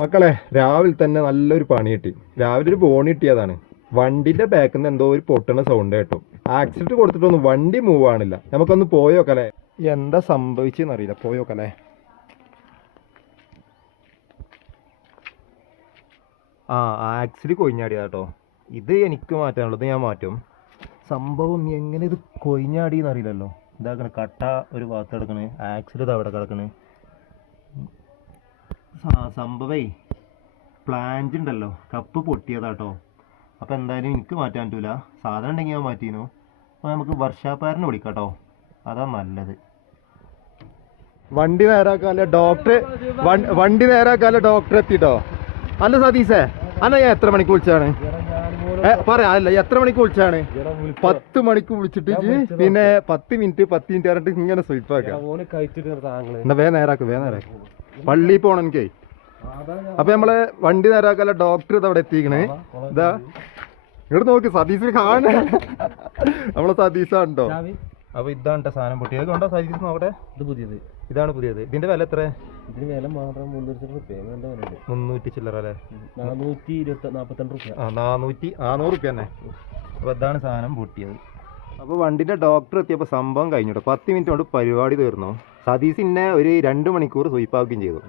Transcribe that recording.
മക്കളെ രാവിലെ തന്നെ നല്ലൊരു പണി കിട്ടി. രാവിലെ ഒരു ബോണി കിട്ടിയതാണ്. വണ്ടിന്റെ ബാക്കിൽ നിന്ന് എന്തോ ഒരു പൊട്ടണ സൗണ്ട് കേട്ടു. ആക്സിഡന്റ് കൊടുത്തിട്ടൊന്നും വണ്ടി മൂവ് ആണില്ല. നമുക്കൊന്ന് പോയോക്കല്ലേ, എന്താ സംഭവിച്ചെന്നറിയില്ല. പോയോക്കല്ലേ. ആ ആക്സിഡന്റ് കൊയിഞ്ഞാടിയാ കേട്ടോ. ഇത് എനിക്ക് മാറ്റാനുള്ളത് ഞാൻ മാറ്റും. സംഭവം എങ്ങനെ ഇത് കൊയിഞ്ഞാടിയെന്ന് അറിയില്ലല്ലോ. ഇതാക്കണ കട്ട ഒരു ഭാഗത്ത് കിടക്കണ്, ആക്സിഡന്റ് അവിടെ കിടക്കണ്. സംഭവേ പ്ലാന്റ് ഉണ്ടല്ലോ, കപ്പ് പൊട്ടിയതാട്ടോ. അപ്പോൾ എന്തായാലും എനിക്ക് മാറ്റാൻ പറ്റൂല. സാധനം ഉണ്ടെങ്കിൽ ഞാൻ മാറ്റിയിരുന്നു. അപ്പോൾ നമുക്ക് വർഷാപ്പാരനെ വിളിക്കാം കേട്ടോ, അതാ നല്ലത്. വണ്ടി നേരാക്കാല ഡോക്ടർ എത്തിട്ടോ. അല്ല സതീശേ, അല്ല ഞാൻ എത്ര മണിക്ക് വിളിച്ചാണ് പറയാ? അല്ല എത്ര മണിക്ക് വിളിച്ചാണ്? 10 മണിക്ക് വിളിച്ചിട്ട് പിന്നെ 10 മിനിറ്റ് പറഞ്ഞിട്ട് ഇങ്ങനെ സ്വീപ്പാക്കാം. എന്നാ നേരാക്ക് പള്ളി പോണം എനിക്കേ. അപ്പൊ നമ്മള് വണ്ടി നേരാക്കാല ഡോക്ടർ ഇത് അവിടെ എത്തിക്കണേ. ഇതാ ഇവിടെ നോക്ക്, സതീശിന് കാണാ. നമ്മളെ സതീശാണ്ടോ. അപ്പൊ ഇതാണ് സാധനം പൊട്ടിയത്. കൊണ്ടോ സതീശ് നോക്കട്ടെ. ഇത് പുതിയത്, ഇതാണ് പുതിയത്. ഇതിന്റെ വില എത്ര? ഇതിന് വില മാത്രം 300 ചില്ലറ അല്ലേ? 442 റുപ്യ. 400 റുപ്യ തന്നെ. അപ്പൊ ഇതാണ് സാധനം പൊട്ടിയത്. അപ്പോൾ വണ്ടിന്റെ ഡോക്ടർ എത്തിയപ്പോൾ സംഭവം കഴിഞ്ഞിട്ടോ. 10 മിനിറ്റ് കൊണ്ട് പരിപാടി തീർന്നു. സതീശ് ഇന്നെ ഒരു 2 മണിക്കൂർ സ്വീപ്പാക്കുകയും ചെയ്തു.